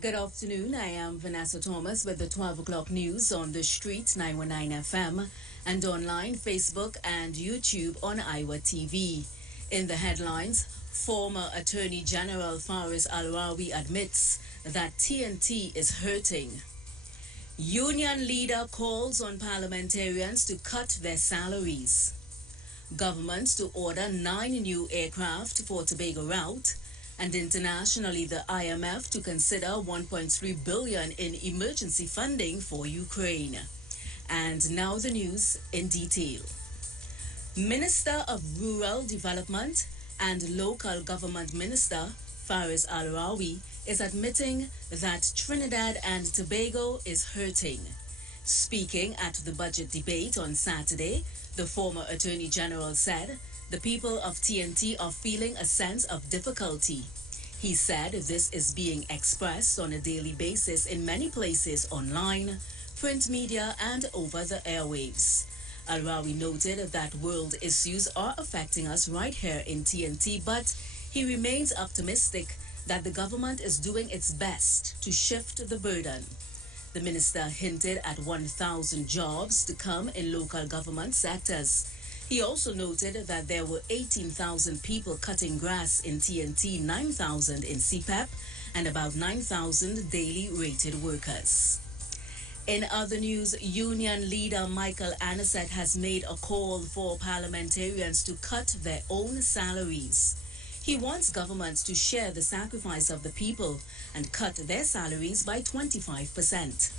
Good afternoon. I am Vanessa Thomas with the 12 o'clock news on the streets 919 FM and online Facebook and YouTube on IWER TV. In the headlines, former Attorney General Faris Al-Rawi admits that TNT is hurting. Union leader calls on parliamentarians to cut their salaries. Government to order 9 new aircraft for Tobago route. And internationally, the IMF to consider 1.3 billion in emergency funding for Ukraine. And now the news in detail. Minister of Rural Development and Local Government Minister Faris Al-Rawi is admitting that Trinidad and Tobago is hurting. Speaking at the budget debate on Saturday, the former Attorney General said the people of TNT are feeling a sense of difficulty. He said this is being expressed on a daily basis in many places online, print media, and over the airwaves. Al-Rawi noted that world issues are affecting us right here in TNT, but he remains optimistic that the government is doing its best to shift the burden. The minister hinted at 1,000 jobs to come in local government sectors. He also noted that there were 18,000 people cutting grass in TNT, 9,000 in CPEP, and about 9,000 daily rated workers. In other news, Union leader Michael Aniset has made a call for parliamentarians to cut their own salaries. He wants governments to share the sacrifice of the people and cut their salaries by 25%.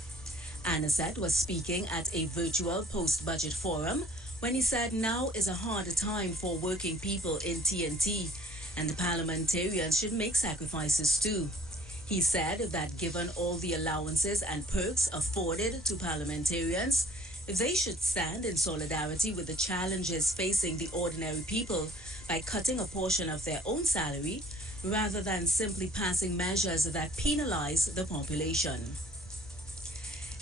Aniset was speaking at a virtual post-budget forum when he said now is a hard time for working people in TNT and the parliamentarians should make sacrifices too. He said that given all the allowances and perks afforded to parliamentarians, they should stand in solidarity with the challenges facing the ordinary people by cutting a portion of their own salary rather than simply passing measures that penalize the population.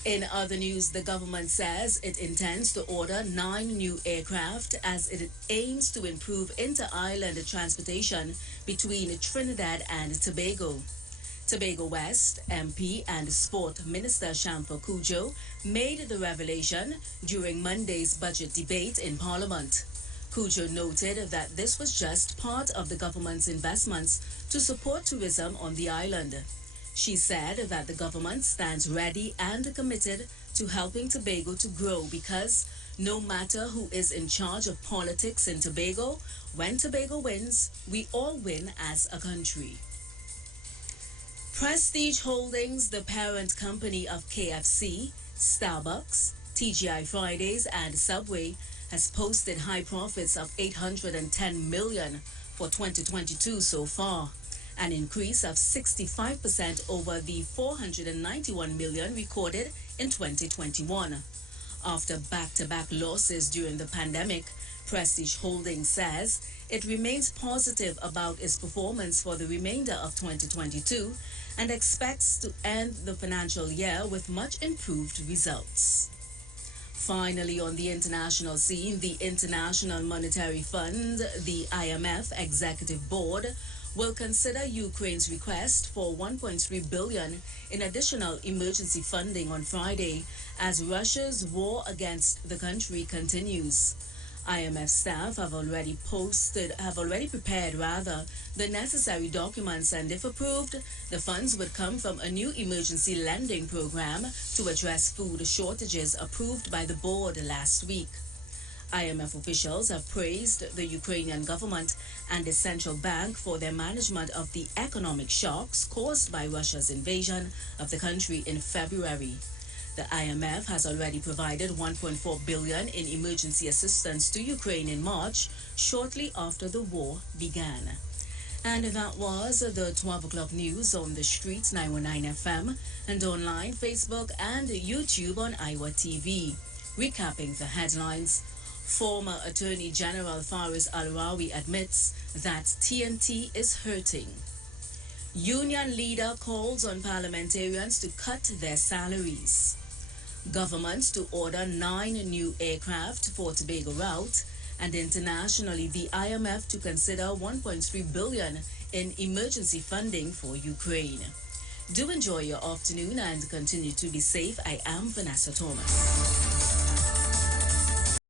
In other news, the government says it intends to order 9 new aircraft as it aims to improve inter-island transportation between Trinidad and Tobago. Tobago West MP and Sport Minister Shamfa Cudjoe made the revelation during Monday's budget debate in Parliament. Cudjoe noted that this was just part of the government's investments to support tourism on the island. She said that the government stands ready and committed to helping Tobago to grow because no matter who is in charge of politics in Tobago, when Tobago wins, we all win as a country. Prestige Holdings, the parent company of KFC, Starbucks, TGI Fridays, and Subway, has posted high profits of $810 million for 2022 so far, an increase of 65% over the $491 million recorded in 2021. After back-to-back losses during the pandemic, Prestige Holdings says it remains positive about its performance for the remainder of 2022 and expects to end the financial year with much improved results. Finally, on the international scene, the International Monetary Fund, the IMF Executive Board, will consider Ukraine's request for $1.3 billion in additional emergency funding on Friday as Russia's war against the country continues. IMF staff have already prepared the necessary documents, and if approved, the funds would come from a new emergency lending program to address food shortages approved by the board last week. IMF officials have praised the Ukrainian government and the central bank for their management of the economic shocks caused by Russia's invasion of the country in February. The IMF has already provided $1.4 billion in emergency assistance to Ukraine in March, shortly after the war began. And that was the 12 o'clock news on the streets 919 FM and online, Facebook, and YouTube on IWER TV. Recapping the headlines, former Attorney General Faris Al-Rawi admits that TNT is hurting. Union leader calls on parliamentarians to cut their salaries. Government to order 9 new aircraft for Tobago route, and internationally the IMF to consider $1.3 billion in emergency funding for Ukraine. Do enjoy your afternoon and continue to be safe. I am Vanessa Thomas.